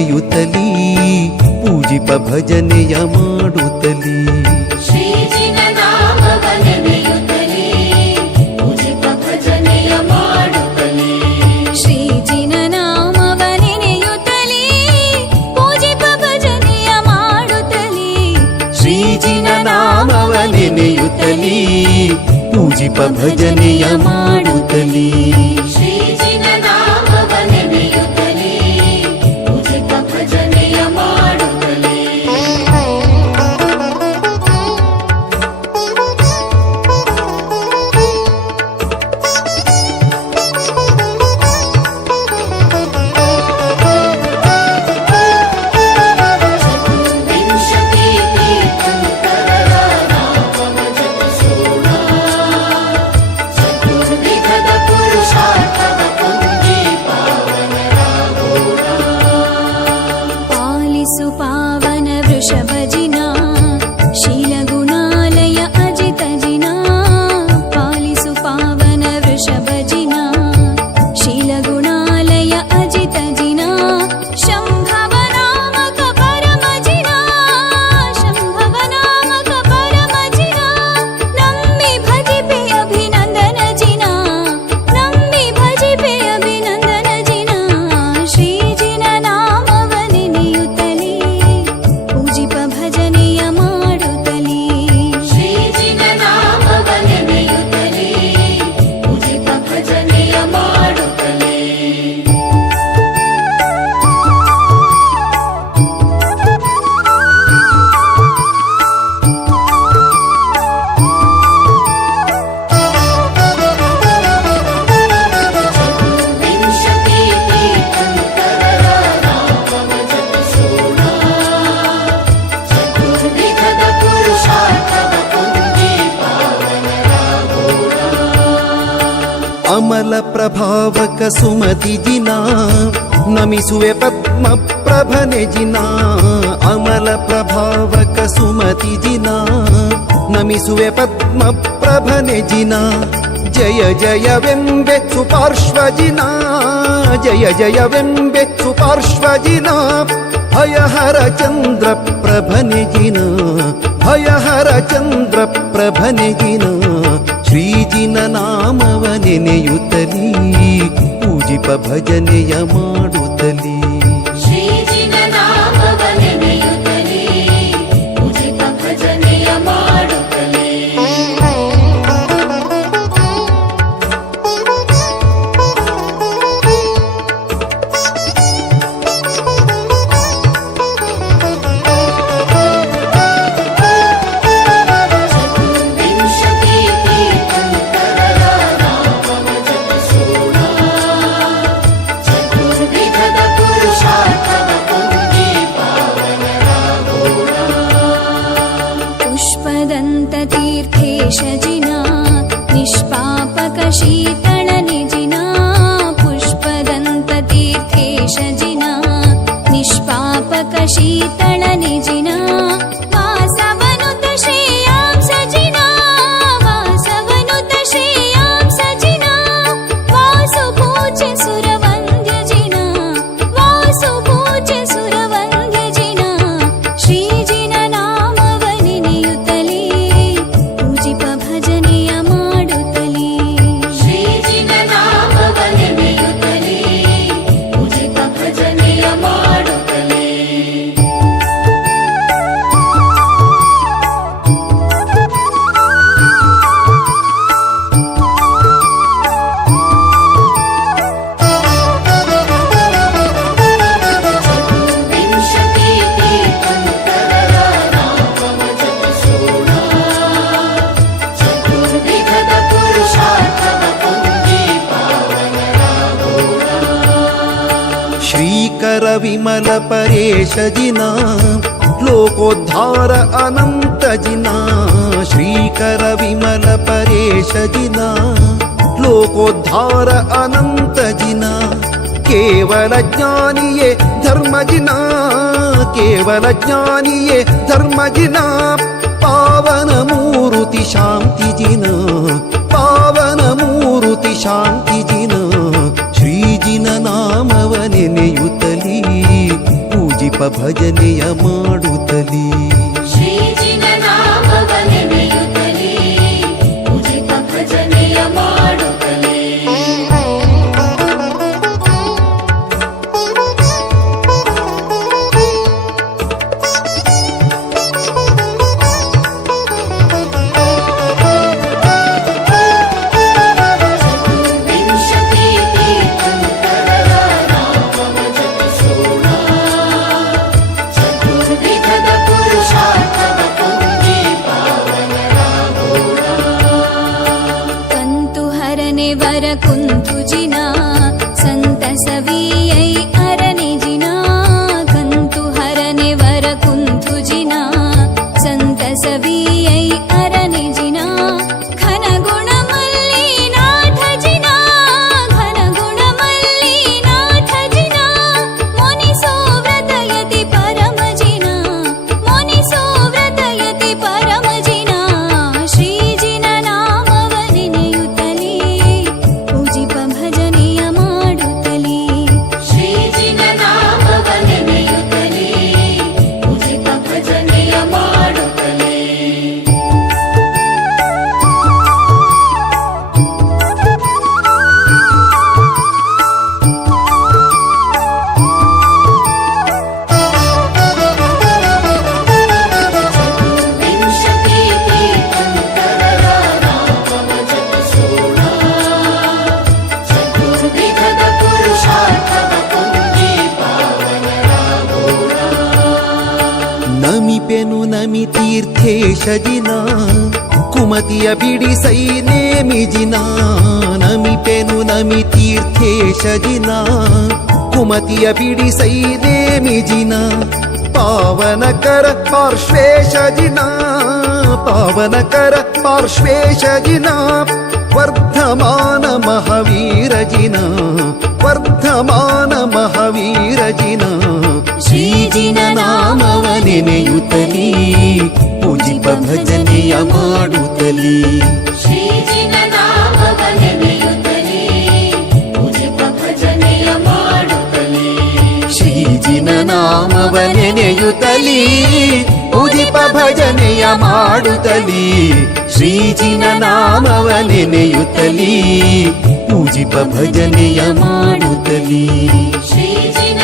ನೆನೆಯುತ್ತಲೀ ಪೂಜಿಪ ಭಜನೆಯ ಮಾಡುತ್ತಲೀ ಶ್ರೀಜಿನ ನಾಮವ ನೆನೆಯುತ್ತಲೇ ಪೂಜಿಪ ಭಜನೆಯ ಮಾಡುತ್ತಲೇ ಶ್ರೀಜಿನ ನಾಮವ ನೆನೆಯುತ್ತಲೇ ಪೂಜಿಪ ಭಜನೆಯ ಮಾಡುತ್ತಲೇ ಶ್ರೀಜಿನ ನಾಮವ ನೆನೆಯುತ್ತಲೀ ಪೂಜಿಪ ಭಜನೆಯ ಮಾಡುತ್ತಲೀ ಶ್ರೀಜಿನ ನಾಮವ ನೆನೆಯುತ್ತಲೇ ಪೂಜಿಪ ಭಜನೆಯ ಮಾಡುತ್ತಲೇ ಚತುರ್ವಿಂಶತಿ ತೀರ್ಥಂಕರರ ನಾಮವ ಜಪಿಸೋಣ ಚತುರ್ವಿಧದ ಪುರುಷಾರ್ಥವ ಪುಂಜಿ ಪಾವನರಾಗೋಣ ಪಾಲಿಸು ಪಾವನ ವೃಷಭಜಿನ ಶೀಲಗುಣಾಲಯ ಅಜಿತ ಜಿನ ಪಾಲಿಸು ಪಾವನ ವೃಷಭಜಿನ ಶೀಲಗುಣಾಲಯ ಅಜಿತ ಜಿನ ಶಂಭವ ನಾಮಕ ಪರಮ ಜಿನ ಶಂಭವ ನಾಮಕ ಪರಮ ಜಿನ ನಮ್ಮಿ ಭಜಿಪೆ ಅಭಿನಂದನ ಜಿನ ನಮ್ಮಿ ಭಜಿಪೆ ಅಭಿನಂದನ ಜಿನ ಶ್ರೀಜಿನ ನಾಮವ ನೆನೆಯುತ್ತಲೇ ಪೂಜಿಪ ಭಜನೆಯ ಮಾಡುತ್ತಲೇ ಶ್ರೀಜಿನ ನಾಮವ ನೆನೆಯುತ್ತಲೇ ಪೂಜಿಪ ಭಜನೆಯ ಮಾಡುತ್ತಲೇ ಚತುರ್ವಿಂಶತಿ ತೀರ್ಥಂಕರರ ನಾಮವ ಜಪಿಸೋಣ ಚತುರ್ವಿಧದ ಪುರುಷಾರ್ಥವ ಪುಂಜಿ ಪಾವನರಾಗೋಣ ಅಮಲ ಪ್ರಭಾವಕ ಸುಮತಿ ಜಿನ ನಮಿಸುವೆ ಪದ್ಮ ಪ್ರಭನೆ ಜಿನ ಅಮಲ ಪ್ರಭಾವಕ ಸುಮತಿ ಜಿನ ನಮಿಸುವೆ ಪದ್ಮ ಪ್ರಭನೆ ಜಿನ ಜಯ ಜಯವೆಂಬೆ ಸುಪಾರ್ಶ್ವಜಿನ ಜಯ ಜಯವೆಂಬೆ ಸುಪಾರ್ಶ್ವಜಿನ ಭಯಹರ ಚಂದ್ರ ಪ್ರಭನೆ ಜಿನ ಭಯಹರ ಚಂದ್ರ ಪ್ರಭನೆ ಜಿನ ಶ್ರೀಜಿನ ನಾಮವ ನೆನೆಯುತ್ತಲೀ ಪೂಜಿಪ ಭಜನೆಯ ಮಾಡುತ್ತಲೀ ಶ್ರೀಜಿನ ನಾಮವ ನೆನೆಯುತ್ತಲೇ ಪೂಜಿಪ ಭಜನೆಯ ಮಾಡುತ್ತಲೇ ಚತುರ್ವಿಂಶತಿ ತೀರ್ಥಂಕರರ ನಾಮವ ಜಪಿಸೋಣ ಚತುರ್ವಿಧದ ಪುರುಷಾರ್ಥವ ಪುಂಜಿ ಪಾವನರಾಗೋಣ ಪುಷ್ಪದಂತ ತೀರ್ಥೇಶ ಜಿನ ನಿಷ್ಪಾಪಕ ಶೀತಳ ನಿಜಿನ ಪುಷ್ಪದಂತ ತೀರ್ಥೇಶ ಜಿನ ನಿಷ್ಪಾಪಕ ಶೀತಳ ನಿಜಿನ ವಾಸವನುತ ಶ್ರೇಯಾಂಸ ಜಿನ ವಾಸವನುತ ಶ್ರೇಯಾಂಸ ಜಿನ ವಾಸು ಪೂಜ್ಯ ಸುರವಂದ್ಯ ಜಿನ ವಾಸು ಪೂಜ್ಯ ಸುರವಂದ್ಯ ಜಿನ ಶ್ರೀಜಿನ ನಾಮವ ನೆನೆಯುತ್ತಲೇ ಪೂಜಿಪ ಭಜನೆಯ ಮಾಡುತ್ತಲೇ ಶ್ರೀಜಿನ ನಾಮವ ನೆನೆಯುತ್ತಲೇ ಪೂಜಿಪ ಭಜನೆಯ ಮಾಡುತ್ತಲೇ ಚತುರ್ವಿಂಶತಿ ತೀರ್ಥಂಕರರ ನಾಮವ ಜಪಿಸೋಣ ಚತುರ್ವಿಧದ ಪುರುಷಾರ್ಥವ ಪುಂಜಿ ಪಾವನರಾಗೋಣ ಶ್ರೀಕರ ವಿಮಲ ಪರೇಶ ಜಿನ ಲೋಕೋದ್ಧಾರ ಅನಂತ ಜಿನ ಶ್ರೀಕರ ವಿಮಲ ಪರೇಶ ಜಿನ ಲೋಕೋದ್ಧಾರ ಅನಂತ ಜಿನ ಕೇವಲ ಜ್ಞಾನಿಯೇ ಧರ್ಮ ಜಿನ ಕೇವಲ ಜ್ಞಾನಿಯೇ ಧರ್ಮ ಜಿನ ಪಾವನ ಮೂರುತಿ ಶಾಂತಿ ಜಿನ ಪಾವನ ಮೂರುತಿ ಶಾಂತಿ ಜಿನ ಶ್ರೀಜಿನ ನಾಮವ ನೆನೆಯುತ್ತಲೀ ಪೂಜಿಪ ಭಜನೆಯ ಮಾಡುತ್ತಲೀ ಶ್ರೀಜಿನ ನಾಮವ ನೆನೆಯುತ್ತಲೇ ಪೂಜಿತ ಭಜನೆಯ ಮಾಡುತ್ತಲೇ ಚತುರ್ವಿಂಶತಿ ತೀರ್ಥಂಕರರ ನಾಮವ ಜಪಿಸೋಣ ಚತುರ್ವಿಧದ ಪುರುಷಾರ್ಥವ ಪುಂಜಿ ಪಾವನರಾಗೋಣ ಕಂತು ಹರನೆ ವರ ಕುಂತುಜಿನ ಸಂತಸವಿಯೈ ಅರನಿಜಿನ ಕಂತು ಹರನೆ ವರ ಕುಂತುಜಿನ ಸಂತಸವಿಯೈ ಅರನಿಜಿನ ಘನ ಗುಣ ಮಲ್ಲಿನಾಥ ಜಿನ ಘನ ಗುಣ ಮಲ್ಲಿನಾಥ ಜಿನ ಮುನಿಸೋ ವ್ರತಯತಿ ಪರಮ ಜಿನ ಮುನಿಸೋ ವ್ರತಯತಿ ಪರಮ ಜಿನ ಶ್ರೀಜಿನ ನಾಮವ ನೆನೆಯುತ್ತಲೇ ಪೂಜಿಪ ಭಜನೆಯ ಮಾಡುತ್ತಲೇ ಶ್ರೀಜಿನ ನಾಮವ ನೆನೆಯುತ್ತಲೇ ಪೂಜಿತ ಭಜನೆಯ ಮಾಡುತ್ತಲೇ ಚತುರ್ವಿಂಶತಿ ತೀರ್ಥಂಕರರ ನಾಮವ ಜಪಿಸೋಣ ಚತುರ್ವಿಧದ ಪುರುಷಾರ್ಥವ ಪುಂಜಿ ಪಾವನರಾಗೋಣ ನಮಿಪೆನು ನಮಿ ತೀರ್ಥೇಶ ಜಿನ ಕುಮತಿಯ ಬಿಡಿಸೈ ನೇಮಿ ಜಿನ ನಮಿಪೆನು ನಮಿ ತೀರ್ಥೇಶ ಜಿನ ಕುಮತಿಯ ಬಿಡಿಸೈ ನೇಮಿ ಜಿನ ಪಾವನಕರ ಪಾರ್ಶ್ವೇಶ ಜಿನ ಪಾವನಕರ ಪಾರ್ಶ್ವೇಶ ಜಿನ ವರ್ಧಮಾನ ಮಹಾವೀರ ಜಿನ ವರ್ಧಮಾನ ಮಹಾವೀರ ಜಿನ ಶ್ರೀಜಿನ ನಾಮವ ನೆನೆಯುತ್ತಲೀ ಪೂಜಿಪ ಭಜನೆಯ ಮಾಡುತ್ತಲೀ ಶ್ರೀಜಿನ ನಾಮವ ನೆನೆಯುತ್ತಲೇ ಪೂಜಿತ ಭಜನೆಯ ಮಾಡುತ್ತಲೇ ಶ್ರೀಜಿನ ನಾಮವ ನೆನೆಯುತ್ತಲೀ ಪೂಜಿಪ ಭಜನೆಯ ಮಾಡುತ್ತಲೀ ಶ್ರೀಜಿನ ನಾಮವ ನೆನೆಯುತ್ತಲೀ ಪೂಜಿಪ ಭಜನೆಯ ಮಾಡುತ್ತಲೀ ಶ್ರೀಜಿನ